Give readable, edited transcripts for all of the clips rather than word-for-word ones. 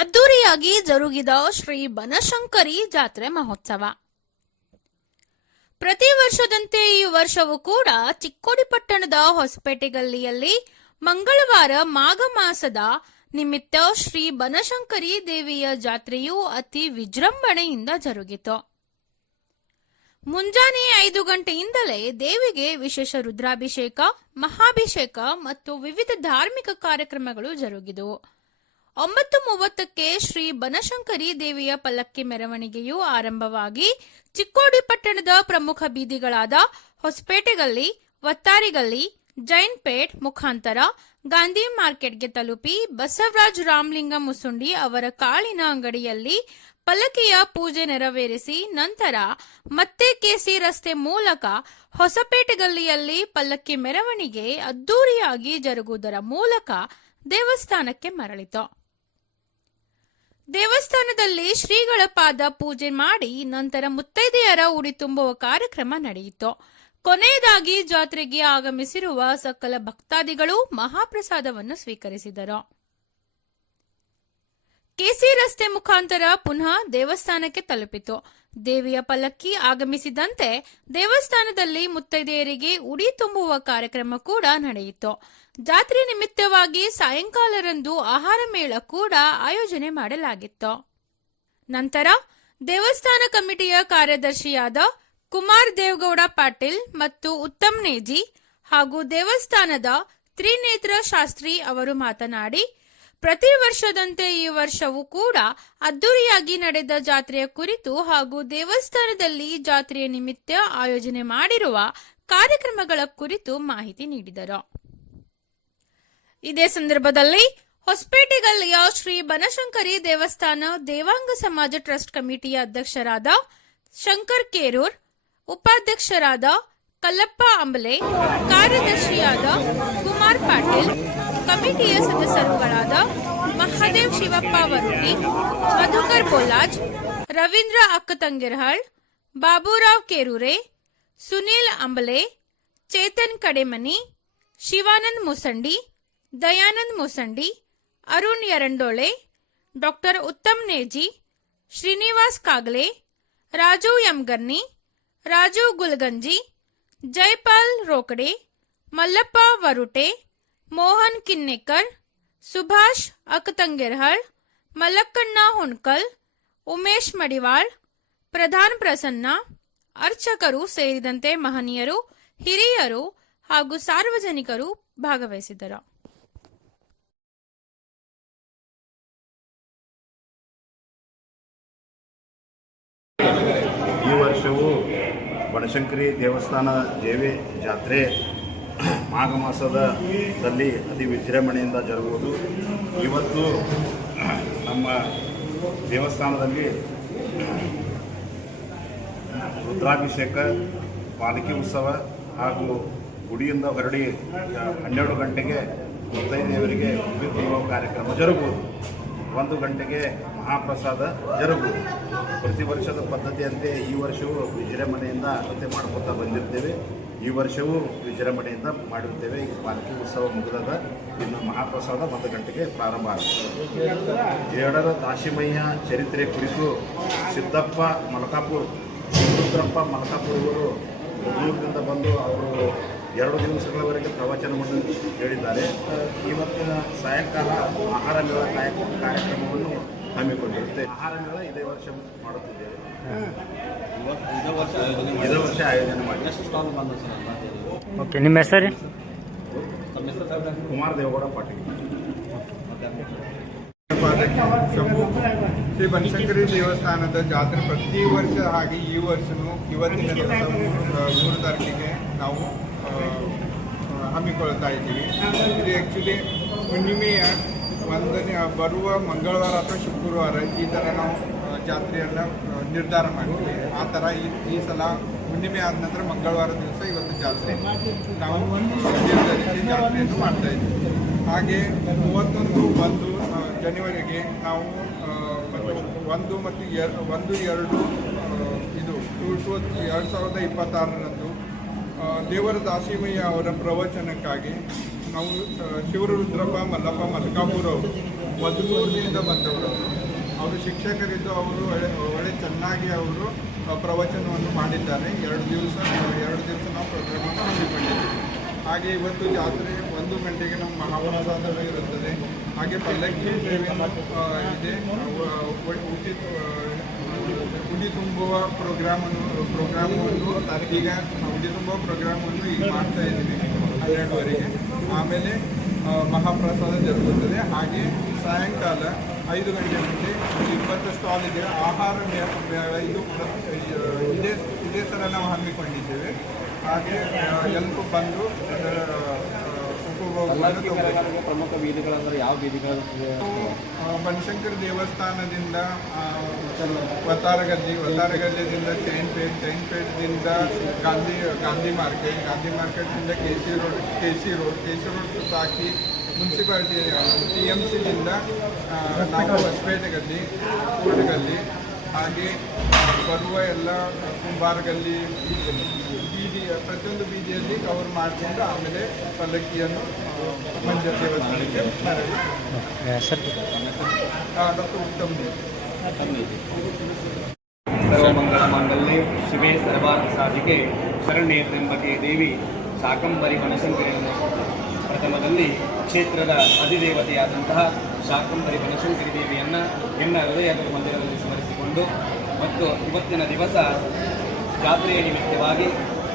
ಅದ್ದೂರಿಯಾಗಿ ಜರುಗಿದ ಶ್ರೀ ಬನಶಂಕರಿ ಜಾತ್ರೆ ಮಹೋತ್ಸವ. ಪ್ರತಿ ವರ್ಷದಂತೆ ಈ ವರ್ಷವೂ ಕೂಡ ಚಿಕ್ಕೋಡಿ ಪಟ್ಟಣದ ಹೊಸಪೇಟೆ ಗಲ್ಲಿಯಲ್ಲಿ ಮಂಗಳವಾರ ಮಾಘ ಮಾಸದ ನಿಮಿತ್ತ ಶ್ರೀ ಬನಶಂಕರಿ ದೇವಿಯ ಜಾತ್ರೆಯು ಅತಿ ವಿಜೃಂಭಣೆಯಿಂದ ಜರುಗಿತು. ಮುಂಜಾನೆ 5 ಗಂಟೆಯಿಂದಲೇ ದೇವಿಗೆ ವಿಶೇಷ ರುದ್ರಾಭಿಷೇಕ, ಮಹಾಭಿಷೇಕ ಮತ್ತು ವಿವಿಧ ಧಾರ್ಮಿಕ ಕಾರ್ಯಕ್ರಮಗಳು ಜರುಗಿದವು. 9:30ಕ್ಕೆ ಶ್ರೀ ಬನಶಂಕರಿ ದೇವಿಯ ಪಲ್ಲಕ್ಕಿ ಮೆರವಣಿಗೆಯು ಆರಂಭವಾಗಿ ಚಿಕ್ಕೋಡಿ ಪಟ್ಟಣದ ಪ್ರಮುಖ ಬೀದಿಗಳಾದ ಹೊಸಪೇಟೆಗಲ್ಲಿ, ವತ್ತಾರಿಗಲ್ಲಿ, ಜೈನ್ಪೇಟ್ ಮುಖಾಂತರ ಗಾಂಧಿ ಮಾರ್ಕೆಟ್ಗೆ ತಲುಪಿ ಬಸವರಾಜ್ ರಾಮಲಿಂಗ ಮುಸುಂಡಿ ಅವರ ಕಾಳಿನ ಅಂಗಡಿಯಲ್ಲಿ ಪಲ್ಲಕ್ಕಿಯ ಪೂಜೆ ನೆರವೇರಿಸಿ ನಂತರ ಮತ್ತೆ ಕೆಸಿ ರಸ್ತೆ ಮೂಲಕ ಹೊಸಪೇಟೆ ಗಲ್ಲಿಯಲ್ಲಿ ಪಲ್ಲಕ್ಕಿ ಮೆರವಣಿಗೆ ಅದ್ದೂರಿಯಾಗಿ ಜರುಗುವುದರ ಮೂಲಕ ದೇವಸ್ಥಾನಕ್ಕೆ ಮರಳಿತು. ದೇವಸ್ಥಾನದಲ್ಲಿ ಶ್ರೀಗಳ ಪಾದ ಪೂಜೆ ಮಾಡಿ ನಂತರ ಮುತ್ತೈದೆಯರ ಉಡಿ ತುಂಬುವ ಕಾರ್ಯಕ್ರಮ ನಡೆಯಿತು. ಕೊನೆಯದಾಗಿ ಜಾತ್ರೆಗೆ ಆಗಮಿಸಿರುವ ಸಕಲ ಭಕ್ತಾದಿಗಳು ಮಹಾಪ್ರಸಾದವನ್ನು ಸ್ವೀಕರಿಸಿದರು. ಕೆಸಿ ರಸ್ತೆ ಮುಖಾಂತರ ಪುನಃ ದೇವಸ್ಥಾನಕ್ಕೆ ತಲುಪಿತು. ದೇವಿಯ ಪಲ್ಲಕ್ಕಿ ಆಗಮಿಸಿದಂತೆ ದೇವಸ್ಥಾನದಲ್ಲಿ ಮುತ್ತೈದೆಯರಿಗೆ ಉಡಿ ತುಂಬುವ ಕಾರ್ಯಕ್ರಮ ಕೂಡ ನಡೆಯಿತು. ಜಾತ್ರೆ ನಿಮಿತ್ತವಾಗಿ ಸಾಯಂಕಾಲರಂದು ಆಹಾರ ಮೇಳ ಕೂಡ ಆಯೋಜನೆ ಮಾಡಲಾಗಿತ್ತು. ನಂತರ ದೇವಸ್ಥಾನ ಕಮಿಟಿಯ ಕಾರ್ಯದರ್ಶಿಯಾದ ಕುಮಾರ್ ದೇವಗೌಡ ಪಾಟೀಲ್ ಮತ್ತು ಉತ್ತಮ್ ನೇಜಿ ಹಾಗೂ ದೇವಸ್ಥಾನದ ತ್ರಿನೇತ್ರ ಶಾಸ್ತ್ರಿ ಅವರು ಮಾತನಾಡಿ, ಪ್ರತಿ ವರ್ಷದಂತೆ ಈ ವರ್ಷವೂ ಕೂಡ ಅದ್ದೂರಿಯಾಗಿ ನಡೆದ ಜಾತ್ರೆಯ ಕುರಿತು ಹಾಗೂ ದೇವಸ್ಥಾನದಲ್ಲಿ ಜಾತ್ರೆಯ ನಿಮಿತ್ತ ಆಯೋಜನೆ ಮಾಡಿರುವ ಕಾರ್ಯಕ್ರಮಗಳ ಕುರಿತು ಮಾಹಿತಿ ನೀಡಿದರು. ಇದೇ ಸಂದರ್ಭದಲ್ಲಿ ಹೊಸಪೇಟೆ ಗಲ್ಲಿಯ ಶ್ರೀ ಬನಶಂಕರಿ ದೇವಸ್ಥಾನ ದೇವಾಂಗ ಸಮಾಜ ಟ್ರಸ್ಟ್ ಕಮಿಟಿಯ ಅಧ್ಯಕ್ಷರಾದ ಶಂಕರ್ ಕೇರೂರ್, ಉಪಾಧ್ಯಕ್ಷರಾದ ಕಲ್ಲಪ್ಪ ಅಂಬಲೆ, ಕಾರ್ಯದರ್ಶಿಯಾದ ಕುಮಾರ್ ಪಾಟೀಲ್, ಕಮಿಟಿಯ ಸದಸ್ಯರುಗಳಾದ ಮಹಾದೇವ್ ಶಿವಪ್ಪ ವರುಟಿ, ಮಧುಕರ್ ಬೋಲಾಜ್, ರವೀಂದ್ರ ಅಕ್ಕತಂಗಿರಹಳ್, ಬಾಬುರಾವ್ ಕೇರೂರೆ, ಸುನೀಲ್ ಅಂಬಲೆ, ಚೇತನ್ ಕಡೆಮನಿ, ಶಿವಾನಂದ್ ಮುಸಂಡಿ, ದಯಾನಂದ್ ಮುಸಂಡಿ, ಅರುಣ್ ಯರಂಡೋಳೆ, ಡಾಕ್ಟರ್ ಉತ್ತಮ್ ನೇಜಿ, ಶ್ರೀನಿವಾಸ್ ಕಾಗಲೆ, ರಾಜು ಯಮಗರ್ನಿ, ರಾಜು ಗುಲ್ಗಂಜಿ, ಜೈಪಾಲ್ ರೋಕಡೆ, ಮಲ್ಲಪ್ಪ ವರುಟೆ, ಮೋಹನ್ ಕಿನ್ನೇಕರ್, ಸುಭಾಷ್ ಅಕ್ಕತಂಗಿರಹಳ್, ಮಲ್ಲಕ್ಕಣ್ಣ ಹುಣ್ಕಲ್, ಉಮೇಶ್ ಮಡಿವಾಳ್, ಪ್ರಧಾನ್ ಪ್ರಸನ್ನ, ಅರ್ಚಕರು ಸೇರಿದಂತೆ ಮಹನೀಯರು, ಹಿರಿಯರು ಹಾಗೂ ಸಾರ್ವಜನಿಕರು ಭಾಗವಹಿಸಿದರು. ಈ ವರ್ಷವೂ ಬನಶಂಕರಿ ದೇವಸ್ಥಾನ ದೇವಿ ಜಾತ್ರೆ ಮಾಘ ಮಾಸದಲ್ಲಿ ಅತಿ ವಿಜೃಂಭಣೆಯಿಂದ ಜರುಗುವುದು. ಇವತ್ತು ನಮ್ಮ ದೇವಸ್ಥಾನದಲ್ಲಿ ರುದ್ರಾಭಿಷೇಕ, ಪಾಲಕಿ ಉತ್ಸವ ಹಾಗೂ ಗುಡಿಯಿಂದ ಹೊರಡಿ 12 ಗಂಟೆಗೆ ಮುತ್ತೈದೆಯವರಿಗೆ ಉಡಿ ತುಂಬುವ ಕಾರ್ಯಕ್ರಮ ಜರುಗುವುದು. 1 ಗಂಟೆಗೆ ಮಹಾಪ್ರಸಾದ ಜರುಗುವುದು. ಪ್ರತಿ ವರ್ಷದ ಪದ್ಧತಿಯಂತೆ ಈ ವರ್ಷವೂ ವಿಜೃಂಭಣೆಯಿಂದ ಮತ್ತೆ ಮಾಡ್ಕೊತಾ ಬಂದಿರ್ತೇವೆ. ಈ ವರ್ಷವೂ ವಿಜೃಂಭಣೆಯಿಂದ ಮಾಡಿರ್ತೇವೆ. ಈ ಪಾಲಕಿ ಉತ್ಸವ ಮುಗಿದಾಗ ಇನ್ನು ಮಹಾಪ್ರಸಾದ 1 ಗಂಟೆಗೆ ಪ್ರಾರಂಭ ಆಗುತ್ತೆ. ಜೇಡರ ದಾಸಿಮಯ್ಯ ಚರಿತ್ರೆ ಕುರಿತು ಸಿದ್ದಪ್ಪ ಮಲ್ಕಾಪುರ್, ರುದ್ರಪ್ಪ ಮಲ್ಕಾಪುರ್ ಇವರು ಬೆಂಗಳೂರಿನಿಂದ ಬಂದು ಅವರು 2 ದಿವಸಗಳವರೆಗೆ ಪ್ರವಚನವನ್ನು ಹೇಳಿದ್ದಾರೆ. ಇವತ್ತಿನ ಸಾಯಂಕಾಲ ಆಹಾರ ಮೇಳ ಕಾರ್ಯಕ್ರಮವನ್ನು ಹಮ್ಮಿಕೊಂಡಿರುತ್ತೆ. ಆಹಾರ ಮೇಳ ಇದೇ ವರ್ಷ ಮಾಡುತ್ತಿದ್ದೇವೆ. ಇದೇ ವರ್ಷ ಆಯೋಜನೆ ಮಾಡಿ. ಓಕೆ, ನಿಮ್ಮ ಹೆಸರು? ಕುಮಾರ್ ದೇವಗೌಡ ಪಾಟೀಲ್. ಶ್ರೀ ಬನಶಂಕರಿ ದೇವಸ್ಥಾನದ ಜಾತ್ರೆ ಪ್ರತಿ ವರ್ಷ ಹಾಗೆ ಈ ವರ್ಷವೂ ಇವತ್ತಿನ ದಿವಸ 3 ತಾರೀಕಿಗೆ ನಾವು ಹಮ್ಮಿಕೊಳ್ತಾ ಇದ್ದೀವಿ. ಇದು ಆ್ಯಕ್ಚುಲಿ ಹುಣ್ಣಿಮೆಯ ಬರುವ ಮಂಗಳವಾರ ಅಥವಾ ಶುಕ್ರವಾರ ಈ ಥರ ನಾವು ಜಾತ್ರೆಯನ್ನು ನಿರ್ಧಾರ ಮಾಡ್ತೀವಿ. ಆ ಥರ ಈ ಸಲ ಹುಣ್ಣಿಮೆ ಆದ ನಂತರ ಮಂಗಳವಾರ ದಿವಸ ಇವತ್ತು ಜಾತ್ರೆ ನಾವು ನಿರ್ಧರಿಸಿ ಜಾತ್ರೆಯನ್ನು ಮಾಡ್ತಾಯಿದ್ದೀವಿ. ಹಾಗೆ 31 ಜನವರಿಗೆ ನಾವು 1 ಮತ್ತು 2 ಇದು 2026ರಂದು ದೇವರ ದಾಸಿಮಯ್ಯ ಅವರ ಪ್ರವಚನಕ್ಕಾಗಿ ನಾವು ಶಿವರುದ್ರಪ್ಪ ಮಲ್ಲಪ್ಪ ಮಲ್ಕಾಪುರ ಅವರು ಮಧುನೂರಿನಿಂದ ಬಂದವರು ಅವರು ಶಿಕ್ಷಕರಿದ್ದು ಅವರು ಒಳ್ಳೆ ಚೆನ್ನಾಗಿ ಅವರು ಪ್ರವಚನವನ್ನು ಮಾಡಿದ್ದಾರೆ. 2 ದಿವಸ ನಾವು ಪ್ರೋಗ್ರಾಮನ್ನು ಹಮ್ಮಿಕೊಂಡಿದ್ದೀವಿ. ಹಾಗೆ ಇವತ್ತು ಜಾತ್ರೆ 1 ಗಂಟೆಗೆ ನಮ್ಮ ಮಹಾಪ್ರಸಾದ ಇರುತ್ತದೆ. ಹಾಗೆ ಪಲ್ಲಕ್ಕಿ ಸೇವೆಯನ್ನು ಇದೆ. ಉಡಿ ತುಂಬುವ ಪ್ರೋಗ್ರಾಮನ್ನು ಈಗ ಉಡಿ ತುಂಬುವ ಪ್ರೋಗ್ರಾಮನ್ನು ಈಗ ಮಾಡ್ತಾ ಇದ್ದೀವಿ 12ವರೆಗೆ. ಆಮೇಲೆ ಮಹಾಪ್ರಸಾದ ಜರುಗುತ್ತದೆ. ಹಾಗೆ ಸಾಯಂಕಾಲ 5 ಗಂಟೆ ಮುಂದೆ 20 ಸ್ಟಾಲ್ ಇದೆ. ಆಹಾರ ಮೇಳ ಇದು ಇದೇ ಸಲ ನಾವು ಹಮ್ಮಿಕೊಂಡಿದ್ದೇವೆ. ಹಾಗೆ ಎಲ್ಲರೂ ಬಂದು ಉಪಭೋಗ. ಪ್ರಮುಖ ಬೀದಿಗಳಂದ್ರೆ ಯಾವ ಬೀದಿಗಳು? ಬನಶಂಕರಿ ದೇವಸ್ಥಾನದಿಂದ ವತಾರಗದ್ದೆದಿಂದ ಚೈನ್ಪೇಟದಿಂದ ಗಾಂಧಿ ಮಾರ್ಕೆಟ್ನಿಂದ ಕೆ ಸಿ ರೋಡ್ ಸುತ್ತಾಕಿ ಮುನ್ಸಿಪಾಲಿಟಿ TMCದಿಂದ ನಾವು ಹೊಸಪೇಟೆಗಲ್ಲಿ ಕೋಟೆಗಲ್ಲಿ ಹಾಗೆ ಬರುವ ಎಲ್ಲ ಕುಂಬಾರಗಲ್ಲಿ ಪ್ರತಿಯೊಂದು ಬೀದಿಯಲ್ಲಿ ಕವರ್ ಮಾಡಿಕೊಂಡು ಆಮೇಲೆ ಪಲ್ಲಕ್ಕಿಯನ್ನು ಮಂಜ ದೇವಸ್ಥಾನಕ್ಕೆ ಡಾಕ್ಟರ್ ಉತ್ತಮ್ ಸರ್ವಮಂಗಳ ಮಾಂಗಲ್ಯೆ ಶಿವೆ ಸರ್ವಾರ್ಥ ಸಾಧಿಕೆ ಶರಣ್ಯೆ ತ್ರ್ಯಂಬಕೆ ದೇವಿ ಶಾಕಂಬರಿ ಬನಶಂಕರಿ ನಮೋಸ್ತುತೆ. ಪ್ರಥಮದಲ್ಲಿ ಕ್ಷೇತ್ರದ ಅಧಿದೇವತೆಯಾದಂತಹ ಶಾಕಂಬರಿ ಬನಶಂಕರಿ ದೇವಿಯನ್ನು ಎನ್ನ ಹೃದಯದ ಮಂದಿರದಲ್ಲಿ ಸ್ಮರಿಸಿಕೊಂಡು ಮತ್ತು ಇವತ್ತಿನ ದಿವಸ ಜಾತ್ರೆಯ ನಿಮಿತ್ತವಾಗಿ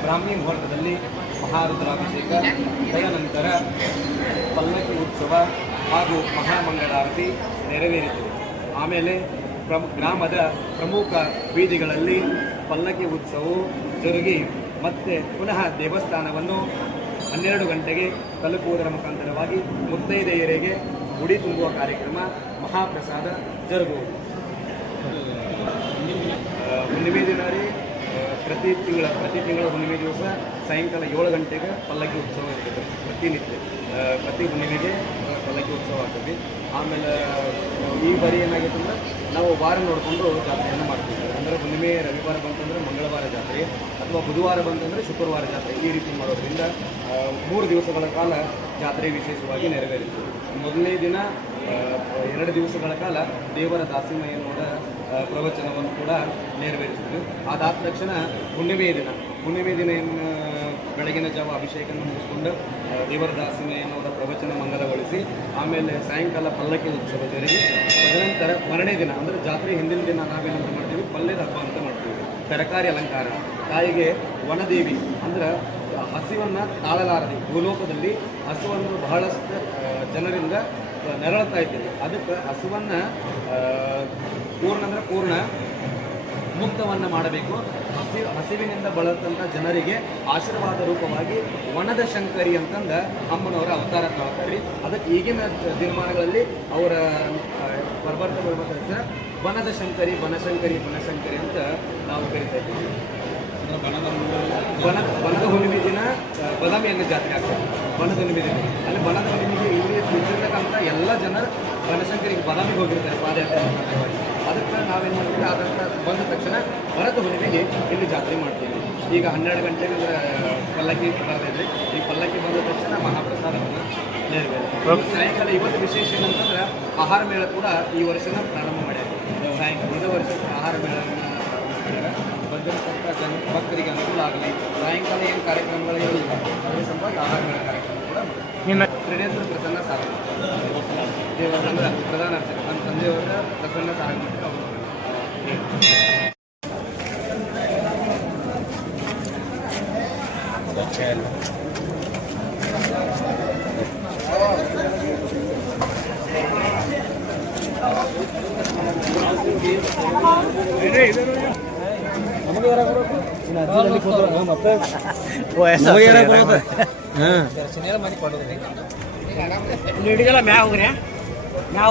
ಬ್ರಾಹ್ಮಿ ಮುಹೂರ್ತದಲ್ಲಿ ಮಹಾರುದ್ರಾಭಿಷೇಕ, ತದನಂತರ ಪಲ್ಲಕ್ಕಿ ಉತ್ಸವ ಹಾಗೂ ಮಹಾಮಂಗಳಾರತಿ ನೆರವೇರಿತು. ಆಮೇಲೆ ಗ್ರಾಮದ ಪ್ರಮುಖ ಬೀದಿಗಳಲ್ಲಿ ಪಲ್ಲಕ್ಕಿ ಉತ್ಸವವು ಜರುಗಿ ಮತ್ತೆ ಪುನಃ ದೇವಸ್ಥಾನವನ್ನು 12 ಗಂಟೆಗೆ ತಲುಪುವುದರ ಮುಖಾಂತರವಾಗಿ ಮುತ್ತೈದೆಯರಿಗೆ ಗುಡಿ ತುಂಬುವ ಕಾರ್ಯಕ್ರಮ ಮಹಾಪ್ರಸಾದ ಜರುಗುವುದು. ಹುಣ್ಣಿಮೆ ದಿನ ಪ್ರತಿ ತಿಂಗಳ ಹುಣ್ಣಿಮೆ ದಿವಸ ಸಾಯಂಕಾಲ 7 ಗಂಟೆಗೆ ಪಲ್ಲಕ್ಕಿ ಉತ್ಸವ ಇರ್ತದೆ. ಪ್ರತಿ ಹುಣ್ಣಿಮೆಗೆ ಪಲ್ಲಕ್ಕಿ ಉತ್ಸವ ಆಗ್ತದೆ. ಆಮೇಲೆ ಈ ಬಾರಿ ಏನಾಗುತ್ತೆ ಅಂದರೆ ನಾವು ವಾರ ನೋಡಿಕೊಂಡು ಜಾತ್ರೆಯನ್ನು ಮಾಡ್ತೀವಿ. ಅಂದರೆ ಹುಣ್ಣಿಮೆ ರವಿವಾರ ಬಂತಂದರೆ ಮಂಗಳವಾರ ಜಾತ್ರೆ, ಅಥವಾ ಬುಧವಾರ ಬಂತಂದರೆ ಶುಕ್ರವಾರ ಜಾತ್ರೆ. ಈ ರೀತಿ ಮಾಡೋದ್ರಿಂದ 3 ದಿವಸಗಳ ಕಾಲ ಜಾತ್ರೆ ವಿಶೇಷವಾಗಿ ನೆರವೇರುತ್ತದೆ. ಮೊದಲನೇ ದಿನ 2 ದಿವಸಗಳ ಕಾಲ ದೇವರ ದಾಸಿಮಯ್ಯನವರ ಪ್ರವಚನವನ್ನು ಕೂಡ ನೆರವೇರಿಸಿದ್ರು. ಅದಾದ ತಕ್ಷಣ ಹುಣ್ಣಿಮೆ ದಿನ ಬೆಳಗಿನ ಜಾವ ಅಭಿಷೇಕವನ್ನು ಮುಗಿಸ್ಕೊಂಡು ದೇವರ ದಾಸಿಮಯ್ಯನವರ ಪ್ರವಚನ ಮಂಗಲಗೊಳಿಸಿ ಆಮೇಲೆ ಸಾಯಂಕಾಲ ಪಲ್ಲಕ್ಕಿ ಉತ್ಸವ ಜರುಗಿ ತದನಂತರ ಮರನೇ ದಿನ ಅಂದರೆ ಜಾತ್ರೆ ಹಿಂದಿನ ದಿನ ನಾವೇನಂತ ಮಾಡ್ತೀವಿ, ಪಲ್ಯದ ಹಬ್ಬ ಅಂತ ಮಾಡ್ತೀವಿ. ತರಕಾರಿ ಅಲಂಕಾರ, ತಾಯಿಗೆ ವನದೇವಿ ಅಂದ್ರೆ ಹಸಿವನ್ನು ತಾಳಲಾರದೆ ಭೂಲೋಕದಲ್ಲಿ ಹಸುವನ್ನು ಬಹಳಷ್ಟು ಜನರಿಂದ ನೆರಳುತ್ತಾ ಇದ್ದೀವಿ. ಅದಕ್ಕೆ ಹಸುವನ್ನು ಪೂರ್ಣ ಮುಕ್ತವನ್ನು ಮಾಡಬೇಕು. ಹಸಿವಿನಿಂದ ಬಳಲಂಥ ಜನರಿಗೆ ಆಶೀರ್ವಾದ ರೂಪವಾಗಿ ವನದ ಶಂಕರಿ ಅಂತಂದು ಅಮ್ಮನವರ ಅವತಾರ ತಗೊಳ್ತಾರೆ. ಅದಕ್ಕೆ ಈಗಿನ ದಿನಮಾನಗಳಲ್ಲಿ ಅವರ ಬರ್ಬರ್ತ ವನದ ಶಂಕರಿ ಬನಶಂಕರಿ ಅಂತ ನಾವು ಕರಿತಾ ಇದ್ದೀವಿ. ಬನದ ಹುಣ್ಣಿಮೆ ದಿನ ಬದಾಮಿಯನ್ನು ಜಾತ್ರೆ ಆಗ್ತದೆ. ಬನದ ಹುಣ್ಣಿಮೆ ದಿನ ಅಲ್ಲಿ ಬನದ ಹುಣ್ಣಿಮೆಗೆ ಇಲ್ಲಿ ನಿಂತಿರ್ತಕ್ಕಂಥ ಎಲ್ಲ ಜನರು ಬನಶಂಕರಿಗೆ ಬದಾಮಿಗೆ ಹೋಗಿರ್ತಾರೆ ಪಾದಯಾತ್ರೆ. ಅದಕ್ಕೆ ನಾವೇನು ಮಾಡ್ತೀವಿ, ಆದಂಥ ಬಂದ ತಕ್ಷಣ ಬರದ ಹುಣ್ಣಿಮೆಗೆ ಇಲ್ಲಿ ಜಾತ್ರೆ ಮಾಡ್ತೀವಿ. ಈಗ 12 ಗಂಟೆಗೆ ಪಲ್ಲಕ್ಕಿ ಬರ್ತಾಯಿದ್ರಿ. ಈ ಪಲ್ಲಕ್ಕಿ ಬಂದ ತಕ್ಷಣ ಮಹಾಪ್ರಸಾದವನ್ನು ನೆರವೇರಿದೆ. ಸಾಯಂಕಾಲ ಇವತ್ತು ವಿಶೇಷ ಏನಂತಂದ್ರೆ ಆಹಾರ ಮೇಳ ಕೂಡ ಈ ವರ್ಷನ ಪ್ರಾರಂಭ ಮಾಡ್ಯಾರ. ಸಾಯಂಕಾಲ ಇದೇ ವರ್ಷ ಆಹಾರ ಮೇಳವನ್ನು ಬಂದಿರತಕ್ಕ ಭಕ್ತರಿಗೆ ಅನುಕೂಲ ಆಗಲಿ. ಸಾಯಂಕಾಲ ಏನು ಕಾರ್ಯಕ್ರಮಗಳು ಇರಲಿಲ್ಲ, ಅದರ ಸಲುವಾಗಿ ಆಹಾರ ಮೇಳ ಕಾರ್ಯಕ್ರಮ ಕೂಡ ನಿಮ್ಮ ತ್ರಿನೇಂದ್ರ ಪ್ರಸನ್ನ ಸಾಗರ ದೇವಸ್ಥಾನದ ಪ್ರಧಾನ ಅರ್ಚಕ ನನ್ನ ತಂದೆಯವರ ಪ್ರಸನ್ನ ಸಾಗರ ಅವರು. ಹಿಡಿದಲ್ಲ ಮ್ಯಾ ಹೋಗ್ರಿ ಮ್ಯಾ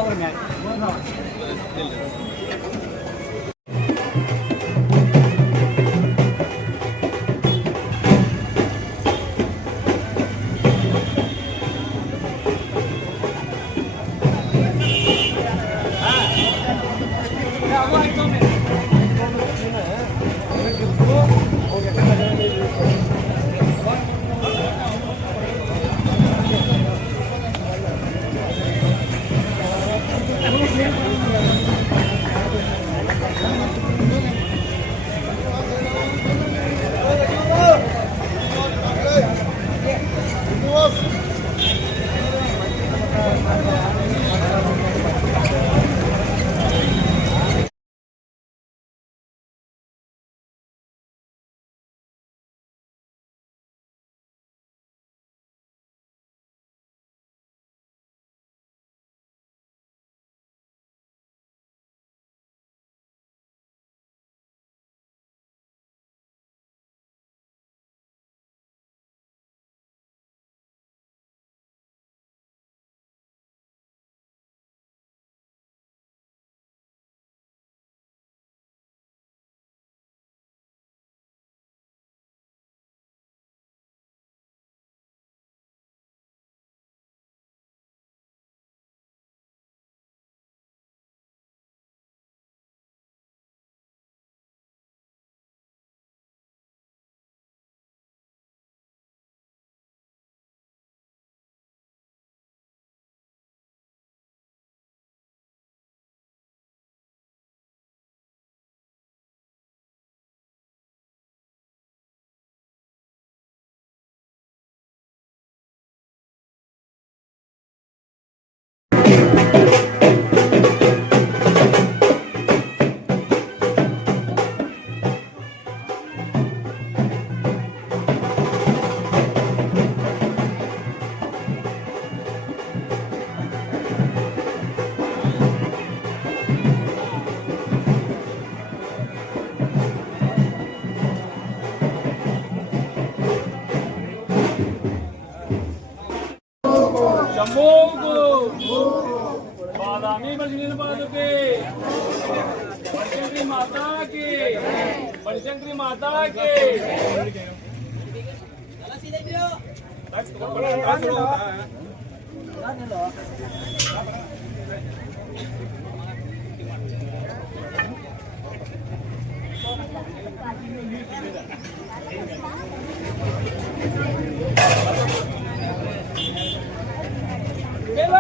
बादामी बलशील पादुके बलशंकरी माता की बलशंकरी माता की मंगलम शिव